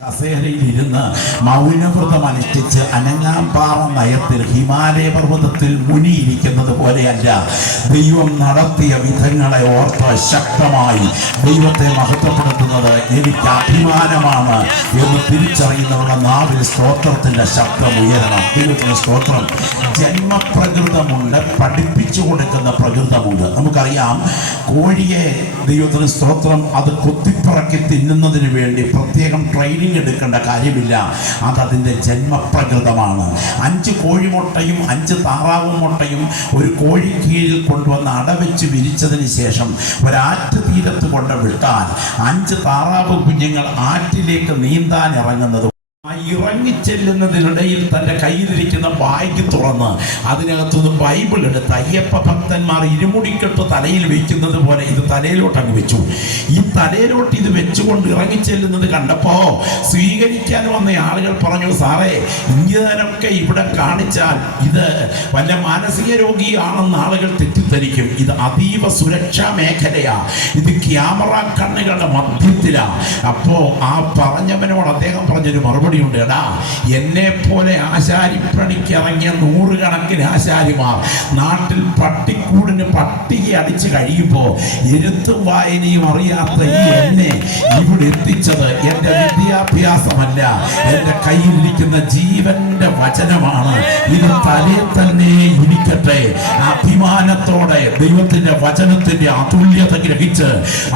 കസേരയിൽ ഇരുന്ന് മൗനവ്രതം അനുഷ്ഠിച്ച് അനങ്ങാമ്പാറ നയത്തിൽ ഹിമാലയ പർവ്വതത്തിൽ മുനിയിരിക്കുന്നത് പോലെയല്ല. ദൈവം നടത്തിയ വിധങ്ങളെ ഓർത്ത് ശക്തമായി ദൈവത്തെ മഹത്വപ്പെടുത്തുന്നത് എനിക്ക് അഭിമാനമാണ് എന്ന് തിരിച്ചറിയുന്നവരുടെ നാവിൽ സ്തോത്രത്തിന്റെ ശബ്ദം ഉയരണം. ദൈവത്തിന് സ്തോത്രം. ജന്മപ്രകൃതമുണ്ട്, പഠിപ്പിച്ചു കൊടുക്കുന്ന പ്രകൃതമുണ്ട്. നമുക്കറിയാം, കോഴിയെ ദൈവത്തിന് സ്തോത്രം അത് കൊത്തിപ്പറക്കി തിന്നുന്നതിന് വേണ്ടി പ്രത്യേകം ട്രെയിനിങ് എടുക്കേണ്ട കാര്യമില്ല. അതതിൻ്റെ ജന്മപ്രകൃതമാണ്. 5 കോഴിമുട്ടയും 5 താറാവ് മുട്ടയും ഒരു കോഴി കീഴിൽ കൊണ്ടുവന്ന് അടവെച്ച് വിരിച്ചതിന് ശേഷം ഒരാറ്റ് തീരത്ത് കൊണ്ട് വിട്ടാൽ 5 താറാവ് കുഞ്ഞുങ്ങൾ ആറ്റിലേക്ക് നീന്താൻ ഇറങ്ങുന്നത് ഇറങ്ങിച്ചെല്ലുന്നതിനിടയിൽ തൻ്റെ കയ്യിലിരിക്കുന്ന ബാഗ് തുറന്ന് അതിനകത്തുനിന്ന് ബൈബിൾ എടുത്ത് അയ്യപ്പ ഭക്തന്മാർ ഇരുമുടിക്കെട്ട് തലയിൽ വെക്കുന്നത് പോലെ ഇത് തലയിലോട്ട് അങ്ങ് വെച്ചു. ഈ തലയിലോട്ട് ഇത് വെച്ചുകൊണ്ട് ഇറങ്ങിച്ചെല്ലുന്നത് കണ്ടപ്പോൾ സ്വീകരിക്കാൻ വന്ന ആളുകൾ പറഞ്ഞു, സാറേ, ഇങ്ങനൊക്കെ ഇവിടെ കാണിച്ചാൽ ഇത് വല്ല മാനസിക രോഗിയാണെന്ന് ആളുകൾ തെറ്റിദ്ധരിക്കും. ഇത് അതീവ സുരക്ഷാ മേഖലയാ, ഇത് ക്യാമറ കണ്ണുകളുടെ മധ്യത്തിലാണ്. അപ്പോൾ ആ പറഞ്ഞവനോട് അദ്ദേഹം പറഞ്ഞൊരു മറുപടി ഉണ്ട്. എടാ, എന്നെ പോലെ ആശാരിപ്പണിക്ക് ഇറങ്ങിയ 100 കണക്കിന് ആശാരിമാർ നാട്ടിൽ പട്ടിക്കൂടിന് പട്ടിക അടിച്ച് കഴിയുമ്പോൾ എഴുത്തും വായനയും അറിയാത്ത ഈ എന്നെ ഇവിടെ എത്തിച്ചത് എൻ്റെ വിദ്യാഭ്യാസമല്ല, എൻ്റെ കയ്യിലിരിക്കുന്ന ജീവന്റെ വചനമാണ്. ഇത് തലേ തന്നെ ഇരിക്കട്ടെ. അഭിമാനത്തോടെ ദൈവത്തിന്റെ വചനത്തിന്റെ അതുല്യത ഗ്രഹിച്ച്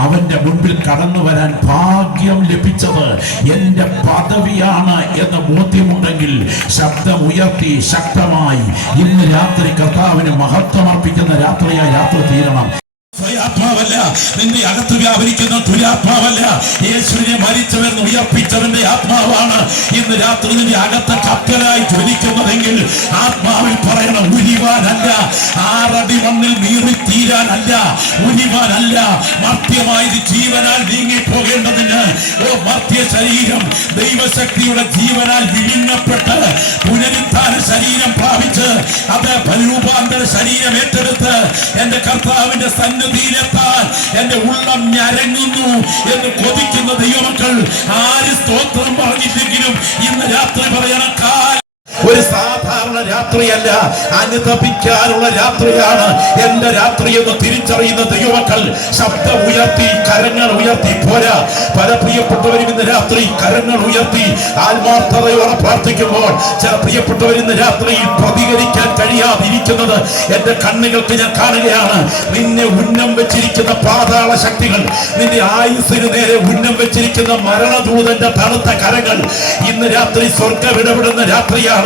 അവന്റെ മുൻപിൽ കടന്നു വരാൻ ഭാഗ്യം ലഭിച്ചത് എൻ്റെ പദവിയാണ് എന്ന ബോധ്യമുണ്ടെങ്കിൽ ശബ്ദം ഉയർത്തി ശക്തമായി ഇന്ന് രാത്രി കർത്താവിന് മഹത്വമർപ്പിക്കുന്ന രാത്രിയായി യാത്ര തീരണം. ആത്മാവല്ല, നിന്റെ അകത്ത് വ്യാപരിക്കുന്ന ദുരാത്മാവല്ല, യേശുവിനെ മരിച്ചവരെന്ന് ഉയർപ്പിച്ചവന്റെ ആത്മാവാണ് ഇന്ന് രാത്രി നിന്റെ അകത്ത് കപ്പലായി ജ്വലിക്കുന്നതെങ്കിൽ ആത്മാവിൽ പറയണം, ഉരിവാനല്ല, 6 അടി മണ്ണിൽ നീറി തീരാനല്ല, ഉരിവാനല്ല, മർത്യമായത് ജീവനാൽ നീങ്ങിപ്പോകേണ്ടതിന്. ഓ മർത്യ ശരീരം ദൈവശക്തിയുടെ ജീവനാൽ വിഴുങ്ങപ്പെട്ട് പുനരുത്ഥാന ശരീരം പ്രാപിച്ച് അത് പരിരൂപാന്തര ശരീരം ഏറ്റെടുത്ത് എന്റെ കർത്താവിന്റെ സന്നിധിയിലെത്താൻ എന്റെ ഉള്ളം ഞരങ്ങുന്നു എന്ന് കൊതിക്കുന്ന ദൈവമക്കൾ ആര് സ്തോത്രം പറഞ്ഞില്ലെങ്കിലും ഇന്ന് രാത്രി പറയണം, ഒരു സാധാരണ രാത്രിയല്ല, അനുതപിക്കാനുള്ള രാത്രിയാണ് എന്റെ രാത്രി എന്ന് തിരിച്ചറിയുന്ന ദൈവമക്കൾ ശബ്ദം ഉയർത്തി കരങ്ങൾ ഉയർത്തി പോരാ. പല പ്രിയപ്പെട്ടവരും ഇന്ന് രാത്രി കരങ്ങൾ ഉയർത്തി ആത്മാർത്ഥതയോടെ പ്രാർത്ഥിക്കുമ്പോൾ ചില പ്രിയപ്പെട്ടവരിന്ന് രാത്രിയിൽ പ്രതികരിക്കാൻ കഴിയാതിരിക്കുന്നത് എന്റെ കണ്ണുകൾക്ക് ഞാൻ കാണുകയാണ്. നിന്നെ ഉന്നം വെച്ചിരിക്കുന്ന പാതാള ശക്തികൾ, നിന്റെ ആയുസ്സിന് നേരെ ഉന്നം വെച്ചിരിക്കുന്ന മരണദൂതന്റെ തണുത്ത കരങ്ങൾ ഇന്ന് രാത്രി സ്വർഗ്ഗം ഇടപെടുന്ന രാത്രിയാണ്.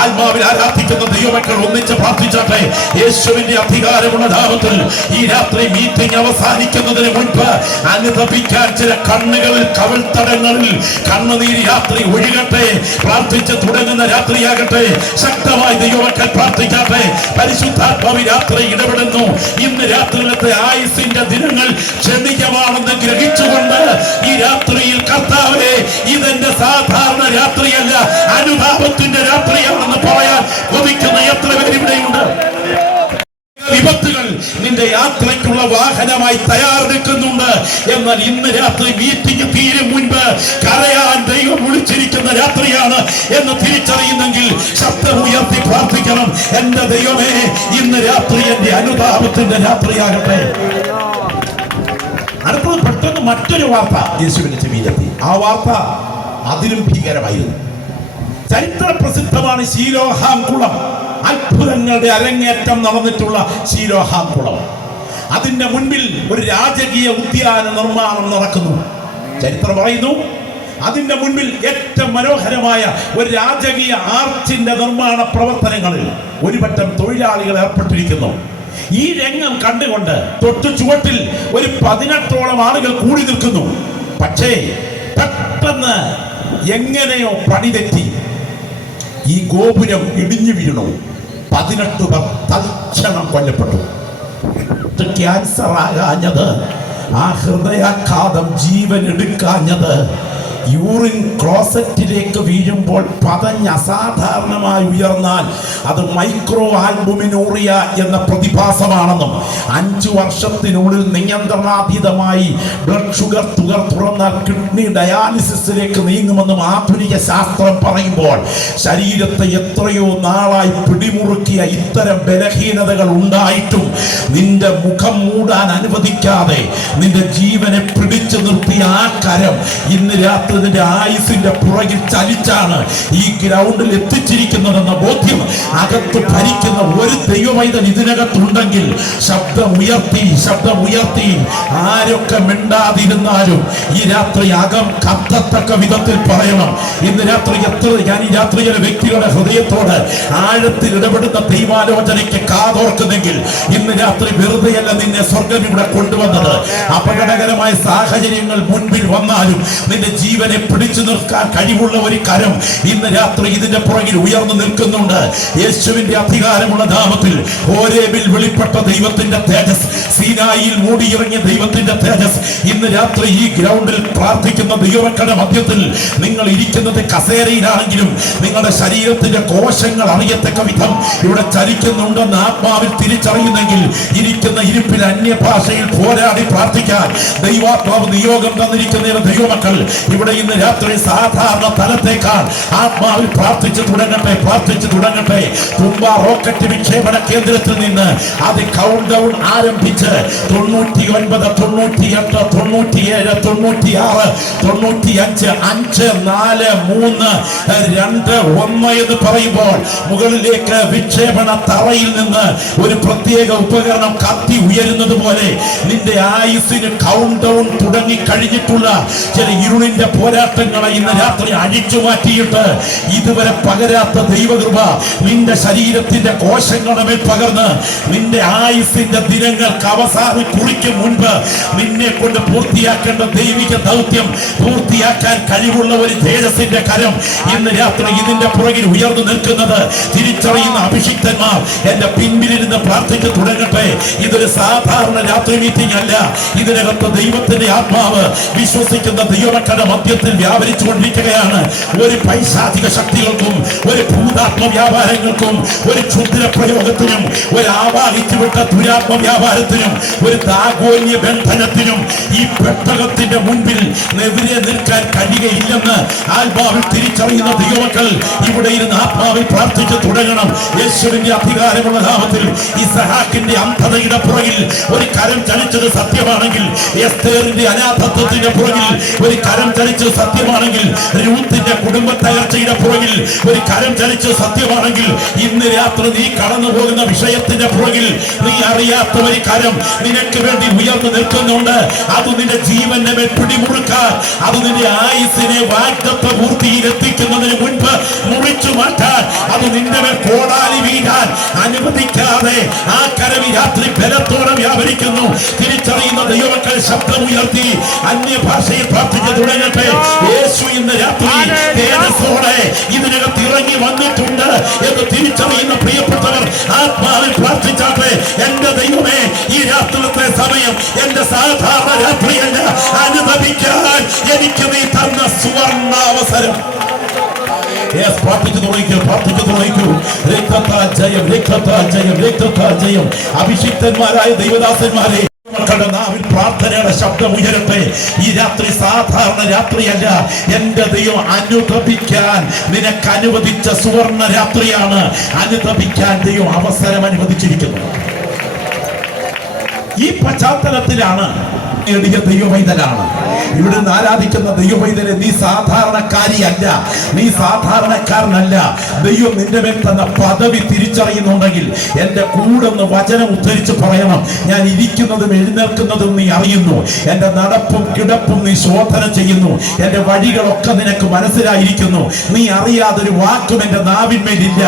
ആത്മാവിൽ ആരാധിക്കുന്ന ദൈവമക്കൾ ഒന്നിച്ച് പ്രാർത്ഥിച്ചാട്ടെ. യേശുവിന്റെ അധികാരമുള്ള നാമത്തിൽ ഈ രാത്രി മീറ്റിംഗ് അവസാനിക്കുന്നതിന് മുൻപ് അനുതപിക്കാൻ ചില കണ്ണുകളിൽ കവിൾത്തടങ്ങളിൽ കണ്ണുനീര് രാത്രി ഒഴുകട്ടെ. പ്രാർത്ഥിച്ച് തുടങ്ങുന്ന രാത്രിയാകട്ടെ. ശക്തമായി ദൈവമക്കൾ പ്രാർത്ഥിക്കാട്ടെ. പരിശുദ്ധാത്മാവ് രാത്രി ഇടപെടുന്നു. ഇന്ന് രാത്രിയിലത്തെ ആയുസിന്റെ ദിനങ്ങൾ ക്ഷണികമാണെന്ന് ഗ്രഹിച്ചുകൊണ്ട് ഈ രാത്രിയിൽ കർത്താവേ, ഇതെന്റെ സാധാരണ രാത്രിയല്ല, അനുതാപത്തിന്റെ രാത്രിയാണെന്ന് പറയാൻ കൊതിക്കുന്ന എത്ര പേര് ഇവിടെയുണ്ട്. വിപത്തുകൾ നിന്റെ യാത്രയ്ക്കുള്ള വാഹനമായി തയ്യാറെടുക്കുന്നുണ്ട്. എന്നാൽ ഇന്ന് രാത്രി മീറ്റിംഗ് തീരും മുൻപ് കരയാൻ ദൈവം വിളിച്ചിരിക്കുന്ന രാത്രിയാണ് എന്ന് തിരിച്ചറിയുന്നെങ്കിൽ ശബ്ദം ഉയർത്തി പ്രാർത്ഥിക്കണം. എന്റെ ദൈവമേ, ഇന്ന് രാത്രി എന്റെ അനുതാപത്തിന്റെ രാത്രിയാകട്ടെ. അടുത്തത് പെട്ടെന്ന് മറ്റൊരു വാർത്ത യേശുവിന്റെ ചെവിയിലെത്തി. ആ വാർത്ത അതിലും ഭീകരമായിരുന്നു. ചരിത്ര പ്രസിദ്ധമാണ് ശീലോഹാം കുളം. അത്ഭുതങ്ങളുടെ അരങ്ങേറ്റം നടന്നിട്ടുള്ള ശീലോഹാം കുളം. അതിന്റെ മുൻപിൽ ഒരു രാജകീയ ഉദ്യാന നിർമ്മാണം നടക്കുന്നു. ചരിത്രം പറയുന്നു, അതിന്റെ മുൻപിൽ ഏറ്റവും മനോഹരമായ ഒരു രാജകീയ ആർച്ചിന്റെ നിർമ്മാണ പ്രവർത്തനങ്ങളിൽ ഒരുപറ്റം തൊഴിലാളികൾ ഏർപ്പെട്ടിരിക്കുന്നു. ഈ രംഗം കണ്ടുകൊണ്ട് തൊട്ടു ചുവട്ടിൽ ഒരു 18ഓളം ആളുകൾ കൂടി നിൽക്കുന്നു. പക്ഷേ പെട്ടെന്ന് എങ്ങനെയോ പണി തെറ്റി ഈ ഗോപുരം ഇടിഞ്ഞു വീണു. 18 പേർ തൽക്ഷണം കൊല്ലപ്പെട്ടു. ക്യാൻസർ ആകാഞ്ഞത്, ആ ഹൃദയാഘാതം ജീവൻ എടുക്കാഞ്ഞത് യൂറിൻ ക്ലോസറ്റിലേക്ക് വീഴുമ്പോൾ പതഞ്ഞ് അസാധാരണമായി ഉയർന്നാൽ അത് മൈക്രോ ആൽബുമിനൂറിയ എന്ന പ്രതിഭാസമാണെന്നും 5 വർഷത്തിനുള്ളിൽ നിയന്ത്രണാതീതമായി ബ്ലഡ് ഷുഗർ തുറന്നാൽ കിഡ്നി ഡയാലിസിസിലേക്ക് നീങ്ങുമെന്നും ആധുനിക ശാസ്ത്രം പറയുമ്പോൾ ശരീരത്തെ എത്രയോ നാളായി പിടിമുറുക്കിയ ഇത്തരം ബലഹീനതകൾ ഉണ്ടായിട്ടും നിന്റെ മുഖം മൂടാൻ അനുവദിക്കാതെ നിന്റെ ജീവനെ പിടിച്ചു നിർത്തിയ ആ കരം ഇന്ന് രാത്രി നിന്റെ ആയുസിന്റെ പുറകിൽ ചലിച്ചാണ് ഈ ഗ്രൗണ്ടിൽ എത്തിച്ചിരിക്കുന്നതെന്ന ബോധ്യം അകത്ത് ഭരിക്കുന്ന ഒരു ദൈവമൈതൻ ഇതിനകത്തുണ്ടെങ്കിൽ ശബ്ദമുയർത്തി ആരൊക്കെ മിണ്ടാതിരുന്നാലും ഈ രാത്രി അകം കത്തത്തക്ക വിധത്തിൽ പറയണം. ഇന്ന് രാത്രി ഞാൻ ഈ രാത്രി ചില വ്യക്തികളുടെ ഹൃദയത്തോട് ആഴത്തിൽ ഇടപെടുന്ന ദൈവാലോചനയ്ക്ക് കാതോർക്കുന്നെങ്കിൽ ഇന്ന് രാത്രി വെറുതെയല്ല നിന്നെ സ്വർഗം ഇവിടെ കൊണ്ടുവന്നത്. അപകടകരമായ സാഹചര്യങ്ങൾ മുൻപിൽ വന്നാലും നിന്റെ ജീവനെ പിടിച്ചു നിർത്താൻ കഴിവുള്ള ഒരു കരം ഇന്ന് രാത്രി ഇതിന്റെ പുറകിൽ ഉയർന്നു നിൽക്കുന്നുണ്ട്. യേശുവിന്റെ അധികാരമുള്ള നാമത്തിൽ ഹോരേബിൽ വെളിപ്പെട്ട ദൈവത്തിന്റെ തേജസ്, സീനായിൽ മൂടിയിറങ്ങിയ ദൈവത്തിന്റെ തേജസ് ഇന്ന് രാത്രി ഈ ഗ്രൗണ്ടിൽ പ്രാർത്ഥിക്കുന്ന ദൈവമക്കളുടെ മധ്യത്തിൽ നിങ്ങൾ ഇരിക്കുന്നത് കസേരയിലാണെങ്കിലും നിങ്ങളുടെ ശരീരത്തിന്റെ കോശങ്ങൾ അറിയത്തക്ക വിധം ഇവിടെ ചലിക്കുന്നുണ്ടെന്ന് ആത്മാവിൽ തിരിച്ചറിയുന്നെങ്കിൽ ഇരിക്കുന്ന ഇരിപ്പിൽ അന്യഭാഷയിൽ പോരാടി പ്രാർത്ഥിക്കാൻ ദൈവാത്മാവ് നിയോഗം തന്നിരിക്കുന്ന ദൈവമക്കൾ ഇവിടെ ഇന്ന് രാത്രി സാധാരണ തലത്തേക്കാൾ ആത്മാവിൽ പ്രാർത്ഥിച്ചു തുടങ്ങട്ടെ. തുമ്പ റോക്കറ്റ് വിക്ഷേപണ കേന്ദ്രത്തിൽ നിന്ന് അത് കൗണ്ട് ഡൗൺ ആരംഭിച്ച് 99, 98, 97, 96, 95, 5, 4, 3, 2, 1 എന്ന് പറയുമ്പോൾ മുകളിലേക്ക് വിക്ഷേപണ തറയിൽ നിന്ന് ഒരു പ്രത്യേക ഉപകരണം കത്തി ഉയരുന്നത് പോലെ നിന്റെ ആയുസിന് കൗണ്ട് ഡൗൺ തുടങ്ങി കഴിഞ്ഞിട്ടുള്ള ചില ഇരുളിന്റെ പോരാട്ടങ്ങളെ ഇന്ന് രാത്രി അഴിച്ചു മാറ്റിയിട്ട് ഇതുവരെ പകരാത്ത ദൈവകൃപ നിന്റെ ശരീരത്തിന്റെ കോശങ്ങളുടെ മേൽ പകർന്ന് നിന്റെ ആയുസിന്റെ ദിനങ്ങൾക്ക് അവസാനം കുറിക്കും മുൻപ് നിന്നെ കൊണ്ട് പൂർത്തിയാക്കേണ്ട ദൈവിക ദൗത്യം പൂർത്തിയാക്കാൻ കഴിവുള്ള ഒരു തേജസ്സിന്റെ കരം ഇന്ന് രാത്രി ഇതിന്റെ പുറകിൽ ഉയർന്നു നിൽക്കുന്നത് തിരിച്ചറിയുന്ന അഭിഷിക്തന്മാർ എന്റെ പിൻപിലിരുന്ന് പ്രാർത്ഥിച്ചു തുടങ്ങട്ടെ. ഇതൊരു സാധാരണ രാത്രി മീറ്റിംഗ് അല്ല. ഇതിനകത്ത് ദൈവത്തിന്റെ ആത്മാവ് വിശ്വസിക്കുന്ന ദൈവമക്കളുടെ മധ്യത്തിൽ വ്യാപരിച്ചു കൊണ്ടിരിക്കുകയാണ്. ഒരു പൈശാചിക ശക്തികൾക്കും ഒരു ഭൂതാത്മ വ്യാപാരങ്ങൾക്കും ഒരു ക്ഷുദ്ര പ്രയോഗത്തിനും ഒരു ആവാഹിച്ചു വിട്ട ദുരാത്മ വ്യാപാരത്തിനും ഒരു ദാഗോന്യ ബന്ധനത്തിനും ഈ പെട്ടകത്തിന്റെ മുൻപിൽ എതിരെ നിൽക്കാൻ കഴിയുകയില്ലെന്ന് ആത്മാവിൽ തിരിച്ചറിയുന്ന ദൈവമക്കൾ ഇവിടെ ഇരുന്ന് ആത്മാവിൽ പ്രാർത്ഥിച്ചു തുടങ്ങണം. യേശുവിന്റെ അധികാരമുള്ള നാമത്തിൽ ഇസഹാക്കിന്റെ അന്ധതയുടെ പുറകിൽ ഒരു കരം ചലിച്ചത് സത്യമാണെങ്കിൽ, എസ്തേറിന്റെ അനാഥത്വത്തിന്റെ പുറകിൽ ഒരു കരം ചലിച്ചത് സത്യമാണെങ്കിൽ, രൂത്തിന്റെ കുടുംബ തകർച്ചയുടെ പുറകിൽ ഒരു കരം ചലിച്ചത് സത്യമാണെങ്കിൽ, ഇന്ന് രാത്രി നീ കടന്നു പോകുന്ന വിഷയത്തിന്റെ പുറകിൽ നീ അറിയാത്ത ഒരു കരം നിനക്ക് വേണ്ടി ഉയർന്നു നിൽക്കുന്നുണ്ട്. അത് നിന്റെ ജീവന്റെ മേൽ പിടിമുറുക്കാൻ, അത് നിന്റെ ആയുസിനെ വാഗ്ദത്ത പൂർത്തിയിൽ എത്തിക്കുന്നതിന് മുൻപ് മുറിച്ചു മാറ്റാൻ, അത് നിന്റെ മേൽ കോടാലി വീഴാൻ അനുവദിക്കാതെ ആ കരം ഈ രാത്രി ബലത്തോടെ വ്യാപരിക്കുന്നു. തിരിച്ചറിയുന്ന ദൈവമക്കൾ ശബ്ദമുയർത്തി അന്യഭാഷയിൽ പ്രാർത്ഥിച്ചു തുടങ്ങട്ടെ. യേശു ഇന്ന് രാത്രി തേജസ്സോടെ ഇതിനകത്ത് ഇറങ്ങി വന്നിട്ടുണ്ട് എന്ന് തിരിച്ചറിയുന്ന പ്രിയപ്പെട്ടവർ ആത്മാവിൽ പ്രാർത്ഥിച്ചാട്ടെ. എന്റെ ദൈവമേ, ഈ രാത്രിയിലത്തെ സമയം എന്റെ സാധാരണ രാത്രിയല്ല, അനുഭവിക്കാൻ എനിക്ക് നീ തന്ന സുവർണാവസരം. പ്രാർത്ഥിച്ചു തുടങ്ങിക്കൂ. ജയം. അഭിഷിക്തന്മാരായ ദൈവദാസന്മാരെ, മക്കളുടെ നാവിൽ പ്രാർത്ഥനയുടെ ശബ്ദം ഉയരട്ടെ. ഈ രാത്രി സാധാരണ രാത്രിയല്ല. എന്റെ ദൈവം അനുതപിക്കാൻ നിനക്ക് അനുവദിച്ച സുവർണ രാത്രിയാണ്. അനുതപിക്കാൻ ദൈവം അവസരം അനുവദിച്ചിരിക്കുന്നു. ഈ പശ്ചാത്തലത്തിലാണ് ദൈവവൈതലാണ് ഇവിടെ നിന്ന് ആരാധിക്കുന്ന ദൈവവൈതനെ. നീ സാധാരണക്കാരിയല്ല, നീ സാധാരണക്കാരനല്ല. ദൈവം നിന്റെ മേൽ തന്ന പദവി തിരിച്ചറിയുന്നുണ്ടെങ്കിൽ എന്റെ കൂടെന്ന് വചനം ഉദ്ധരിച്ച് പറയണം. ഞാൻ ഇരിക്കുന്നതും എഴുന്നേൽക്കുന്നതും നീ അറിയുന്നു. എന്റെ നടപ്പും കിടപ്പും നീ ശോധന ചെയ്യുന്നു. എന്റെ വഴികളൊക്കെ നിനക്ക് മനസ്സിലായിരിക്കുന്നു. നീ അറിയാതൊരു വാക്കും എന്റെ നാവിന്മേലില്ല.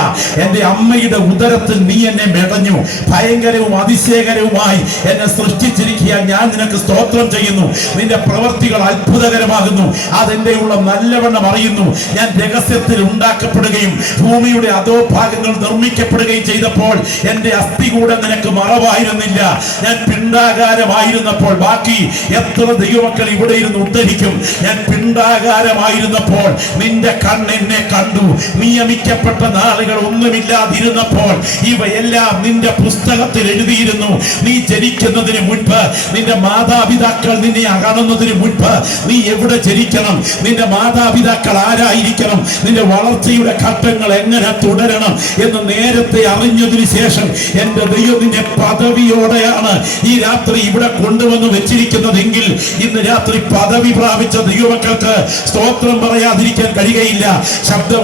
എന്റെ അമ്മയുടെ ഉദരത്തിൽ നീ എന്നെ മെടഞ്ഞു. ഭയങ്കരവും അതിശയകരവുമായി എന്നെ സൃഷ്ടിച്ചിരിക്കുക. ഞാൻ നിനക്ക് സ്തോത്രം സ്തോത്രം ചെയ്യുന്നു. നിന്റെ പ്രവൃത്തികൾ അത്ഭുതകരമാകുന്നു. അതെന്റെയുള്ള നല്ലവണ്ണം അറിയുന്നു. ഞാൻ രഹസ്യത്തിൽ ഉണ്ടാക്കപ്പെടുകയും ഭൂമിയുടെ അധോഭാഗങ്ങൾ നിർമ്മിക്കപ്പെടുകയും ചെയ്തപ്പോൾ എന്റെ അസ്ഥി കൂടെ നിനക്ക് മറവായിരുന്നില്ല. ഞാൻ പിണ്ഡാകാരമായിരുന്നപ്പോൾ, ബാക്കി എത്ര ദൈവമക്കൾ ഇവിടെ ഇരുന്ന് ഉദ്ധരിക്കും, ഞാൻ പിണ്ഡാകാരമായിരുന്നപ്പോൾ നിന്റെ കണ്ണെന്നെ കണ്ടു. നിയമിക്കപ്പെട്ട നാളുകൾ ഒന്നുമില്ലാതിരുന്നപ്പോൾ ഇവയെല്ലാം നിന്റെ പുസ്തകത്തിൽ എഴുതിയിരുന്നു. നീ ജനിക്കുന്നതിന് മുൻപ്, നിന്റെ മാതാപിതാക്കൾ നിന്നെ കാണുന്നതിന് മുൻപ്, നീ എവിടെ ജനിക്കണം, നിന്റെ മാതാപിതാക്കൾ ആരായിരിക്കണം, നിന്റെ വളർച്ചയുടെ ഘട്ടങ്ങൾ എങ്ങനെ തുടരണം എന്ന് നേരത്തെ അറിഞ്ഞതിന് ശേഷം എന്റെ ദൈവം നിന്നെ പദവിയോടെയാണ് ഈ രാത്രി ഇവിടെ കൊണ്ടുവന്ന് വെച്ചിരിക്കുന്നതെങ്കിൽ, ഇന്ന് രാത്രി പദവി പ്രാപിച്ച ദൈവമക്കൾക്ക് സ്തോത്രം പറയാതിരിക്കാൻ കഴിയുകയില്ല. ശബ്ദം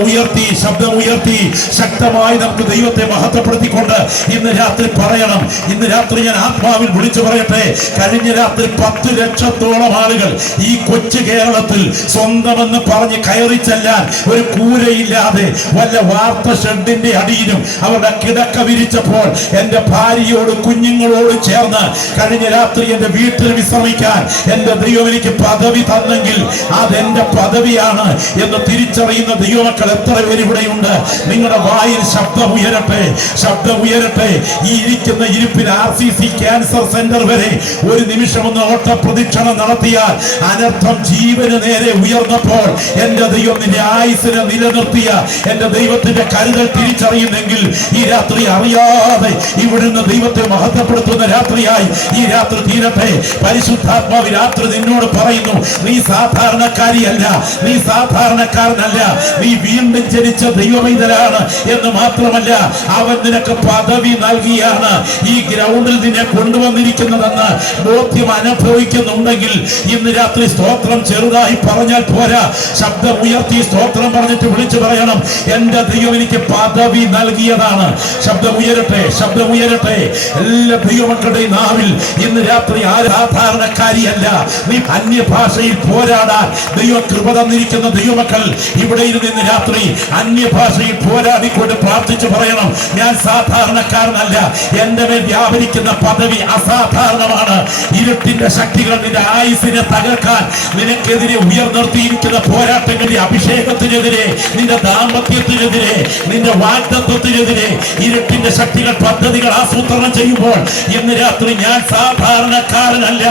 ഉയർത്തി ശക്തമായി നമുക്ക് ദൈവത്തെ മഹത്വപ്പെടുത്തിക്കൊണ്ട് ഇന്ന് രാത്രി പറയണം. ഇന്ന് രാത്രി ഞാൻ ആത്മാവിൽ വിളിച്ചു പറയട്ടെ, കഴിഞ്ഞ രാത്രി 10 ലക്ഷത്തോളം ആളുകൾ ഈ കൊച്ചു കേരളത്തിൽ സ്വന്തമെന്ന് പറഞ്ഞ് കയറി ചെല്ലാൻ ഒരു കൂരയില്ലാതെ വല്ല വാർത്ത ഷെഡിന്റെ അടിയിലും അവരുടെ കിടക്ക വിരിച്ചപ്പോൾ എന്റെ ഭാര്യയോട് കുഞ്ഞുങ്ങളോട് ചേർന്ന് കഴിഞ്ഞ രാത്രി എന്റെ വീട്ടിൽ വിശ്രമിക്കാൻ എന്റെ ദൈവം എനിക്ക് പദവി തന്നെങ്കിൽ അതെന്റെ പദവിയാണ് എന്ന് തിരിച്ചറിയുന്ന ദൈവമക്കൾ എത്ര പേര് ഇവിടെയുണ്ട്? നിങ്ങളുടെ വായിൽ ശബ്ദം ഉയരട്ടെ. ഈ ഇരിക്കുന്ന ഇരിപ്പിൽ RCC ക്യാൻസർ സെന്റർ വരെ ഒരു നിമിഷം ഒന്ന് ഓട്ടപ്രദക്ഷിണം നടത്തിയാൽ അനർത്ഥം ജീവന് നേരെ ഉയർന്നപ്പോൾ എന്റെ ദൈവം നിന്റെ ആയുസിനെ നിലനിർത്തിയ എന്റെ ദൈവത്തിന്റെ കരുതൽ തിരിച്ചറിയുന്നെങ്കിൽ ഈ രാത്രി അറിയാതെ ഇവിടുന്ന് ദൈവത്തെ മഹത്വപ്പെടുത്തുന്ന രാത്രിയായി ഈ രാത്രി തീരട്ടെ. പരിശുദ്ധാത്മാവ് രാത്രി നിന്നോട് പറയുന്നു, നീ സാധാരണക്കാരിയല്ല, നീ സാധാരണക്കാരനല്ല, നീ വീണ്ടും ജനിച്ച ദൈവമൈതലാണ് എന്ന് മാത്രമല്ല അവൻ നിനക്ക് പദവി നൽകിയാണ് ഈ ഗ്രൗണ്ടിൽ നിന്നെ കൊണ്ടുവന്നിരിക്കുന്നതെന്ന് ബോധ്യം അനുഭവിക്കുന്നുണ്ടെങ്കിൽ ഇന്ന് രാത്രി സ്തോത്രം ചെറുതായി പറഞ്ഞാൽ പോരാ, ശബ്ദം ഉയർത്തി സ്തോത്രം പറഞ്ഞിട്ട് വിളിച്ചു പറയണം, എന്റെ ദൈവം എനിക്ക് പദവി നൽകിയതാണ്. ശബ്ദം ഉയരട്ടെ. എല്ലാ ദൈവമക്കളുടെയും നാവിൽ ഇന്ന് രാത്രി സാധാരണക്കാരിയല്ല, നീ അന്യഭാഷയിൽ പോരാടാൻ ദൈവം കൃപ തന്നിരിക്കുന്ന ദൈവമക്കൾ ഇവിടെ ഇരുന്ന് ഇന്ന് രാത്രി അന്യഭാഷയിൽ പോരാടിക്കൊണ്ട് പ്രാർത്ഥിച്ചു പറയണം, ഞാൻ സാധാരണക്കാരനല്ല, എന്റെ മേൽ വ്യാപരിക്കുന്ന പദവി അസാധാരണമാണ്. ഇരുട്ടിന്റെ ശക്തികൾ നിന്റെ ആയുസിനെ തകർക്കാൻ നിനക്കെതിരെ ഉയർന്നിർത്തിയിരിക്കുന്ന പോരാട്ടങ്ങളുടെ അഭിഷേകത്തിനെതിരെ, നിന്റെ ദാമ്പത്യത്തിനെതിരെ, നിന്റെ വാഗ്ദത്വത്തിനെതിരെ ഇരുട്ടിന്റെ ശക്തികൾ പദ്ധതികൾ ആസൂത്രണം ചെയ്യുമ്പോൾ ഇന്ന് രാത്രി ഞാൻ സാധാരണക്കാരനല്ല,